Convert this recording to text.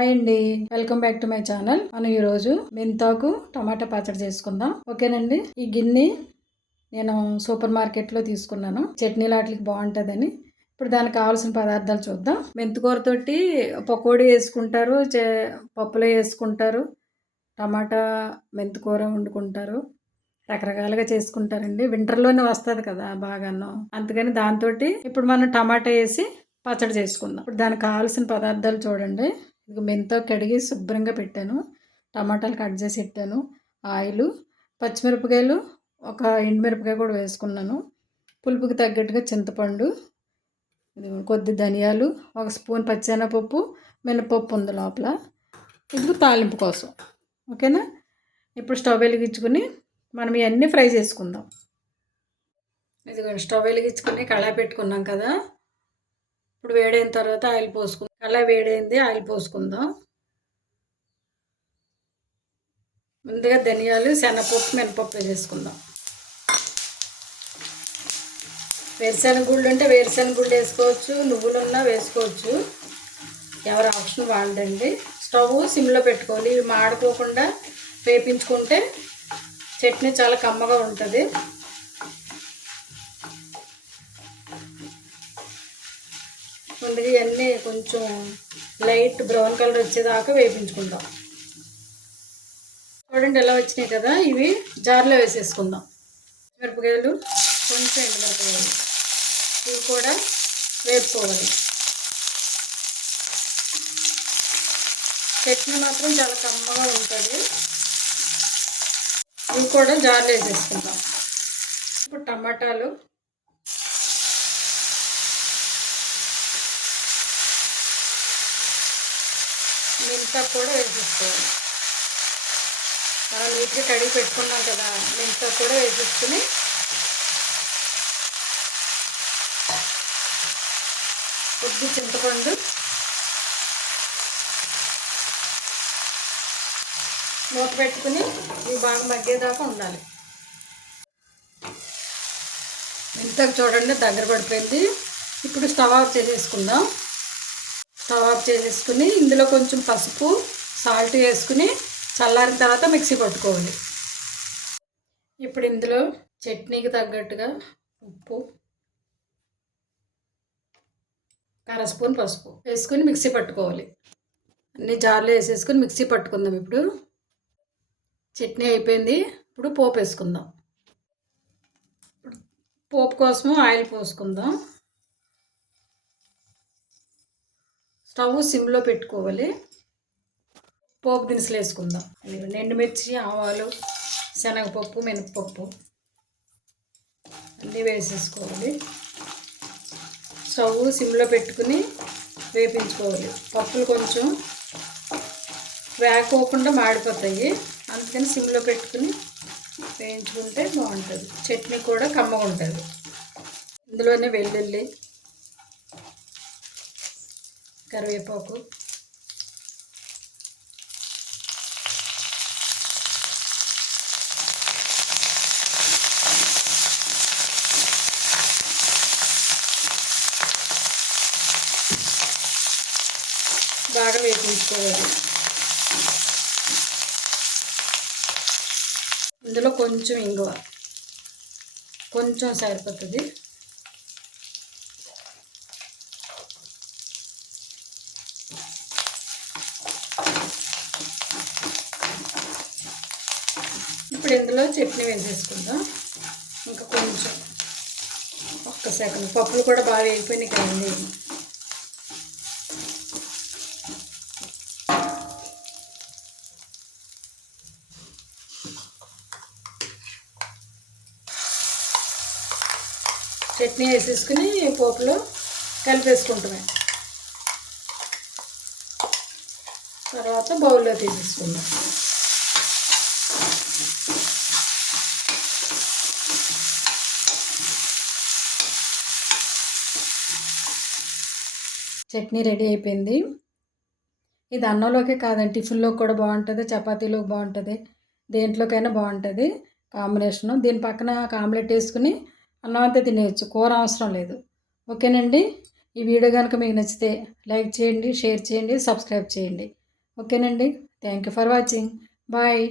Hi అండి, welcome back to my channel. మనం ఈరోజు మెంతాకు టమాటా పచ్చడి చేసుకుందాం. ఓకేనండి. ఈ గిన్నె నేను సూపర్ మార్కెట్లో తీసుకున్నాను, చట్నీ లాట్లకి బాగుంటుందని. ఇప్పుడు దానికి కావాల్సిన పదార్థాలు చూద్దాం. మెంతికూరతోటి పకోడీ వేసుకుంటారు, పప్పులో వేసుకుంటారు, టమాటా మెంతికూర వండుకుంటారు, రకరకాలుగా చేసుకుంటారండి. వింటర్లోనే వస్తుంది కదా బాగాను, అందుకని దాంతో ఇప్పుడు మనం టమాటా వేసి పచ్చడి చేసుకుందాం. ఇప్పుడు దానికి కావాల్సిన పదార్థాలు చూడండి. ఇక మెంతో కడిగి శుభ్రంగా పెట్టాను, టమాటాలు కట్ చేసి పెట్టాను, ఆయిల్, పచ్చిమిరపకాయలు, ఒక ఎండుమిరపకాయ కూడా వేసుకున్నాను, పులుపుకి తగ్గట్టుగా చింతపండు, కొద్ది ధనియాలు, ఒక స్పూన్ పచ్చెనపప్పు, మినపప్పు ఉంది లోపల. ఇది తాలింపు కోసం. ఓకేనా. ఇప్పుడు స్టవ్ వెలిగించుకుని మనం ఇవన్నీ ఫ్రై చేసుకుందాం. ఇదిగోండి, స్టవ్ వెలిగించుకుని కళాయి పెట్టుకున్నాం కదా. ఇప్పుడు వేడైన తర్వాత ఆయిల్ పోసుకుందాం. కళాయి వేడైంది, ఆయిల్ పోసుకుందాం. ముందుగా ధనియాలు, శనగపప్పు, మినపప్పు వేసుకుందాం. వేరుశెనగ గుళ్ళు అంటే వేరుశెనగ గుళ్ళు వేసుకోవచ్చు, నువ్వులున్నా వేసుకోవచ్చు, ఎవరి ఆప్షన్ వాళ్ళండి. స్టవ్ సిమ్లో పెట్టుకోవాలి. ఇవి మాడిపోకుండా వేపించుకుంటే చట్నీ చాలా కమ్మగా ఉంటుంది. ముందుగా ఇవన్నీ కొంచెం లైట్ బ్రౌన్ కలర్ వచ్చేదాకా వేపించుకుందాం. చూడండి ఎలా వచ్చినాయి కదా. ఇవి జార్లో వేసేసుకుందాం. మిరపకాయలు, కొంచెం ఎండుమిరపకాయలు, ఇవి కూడా వేపుకోవాలి. చట్నీ మాత్రం చాలా కమ్మగా ఉంటుంది. ఇవి కూడా జార్లో వేసేసుకుందాం. ఇప్పుడు టమాటాలు, మెంతా కూడా వేసేసుకోవాలి. మనం నీట్గా కడిగి పెట్టుకున్నాం కదా, మెంతా కూడా వేసేసుకుని కొద్ది చింతపండు, మూత పెట్టుకుని ఇవి బాగా మగ్గేదాకా ఉండాలి. మెంతాకు చూడండి దగ్గర పడిపోయింది. ఇప్పుడు స్టవ్ ఆఫ్ చేసేసుకుందాం. స్టవ్ ఆఫ్ చేసేసుకుని ఇందులో కొంచెం పసుపు, సాల్ట్ వేసుకుని చల్లారిన తర్వాత మిక్సీ పట్టుకోవాలి. ఇప్పుడు ఇందులో చట్నీకి తగ్గట్టుగా ఉప్పు, అర స్పూన్ పసుపు వేసుకుని మిక్సీ పట్టుకోవాలి. అన్ని జార్లో వేసేసుకుని మిక్సీ పట్టుకుందాం. ఇప్పుడు చట్నీ అయిపోయింది. ఇప్పుడు పోపు వేసుకుందాం. పోపు కోసం ఆయిల్ పోసుకుందాం. స్టవ్ సిమ్లో పెట్టుకోవాలి. పోపు దినుసులు వేసుకుందాం. ఎండుమిర్చి, ఆవాలు, శనగపప్పు, మినపప్పు అన్నీ వేసేసుకోవాలి. స్టవ్ సిమ్లో పెట్టుకుని వేపించుకోవాలి. పప్పులు కొంచెం వేగకోకుండా మాడిపోతాయి, అందుకని సిమ్లో పెట్టుకుని వేయించుకుంటే బాగుంటుంది. చట్నీ కూడా కమ్మగా ఉంటుంది. ఇందులోనే వెల్లుల్లి, కరివేపాకు, బాగా వేపించుకోవాలి. ఇందులో కొంచెం ఇంగువ, కొంచెం సరిపోతుంది. ఇప్పుడు ఇందులో చట్నీ వేసేసుకుందాం. ఇంకా కొంచెం ఒక్క సెకండ్. పప్పులు కూడా బాగా వేగిపోయినాయి కదండి. చట్నీ వేసేసుకుని పోపులో కలిపేసుకుంటామే. తర్వాత బౌల్లో తీసేసుకుందాం. చట్నీ రెడీ అయిపోయింది. ఇది అన్నంలోకే కాదండి, టిఫిన్లోకి కూడా బాగుంటుంది, చపాతీలోకి బాగుంటుంది, దేంట్లోకైనా బాగుంటుంది కాంబినేషను. దీని పక్కన ఆమ్లెట్ వేసుకుని అన్నం అంతా తినేయచ్చు, కూర అవసరం లేదు. ఓకేనండి. ఈ వీడియో కనుక మీకు నచ్చితే లైక్ చేయండి, షేర్ చేయండి, సబ్స్క్రైబ్ చేయండి. ఓకేనండి. Thank you for watching. Bye.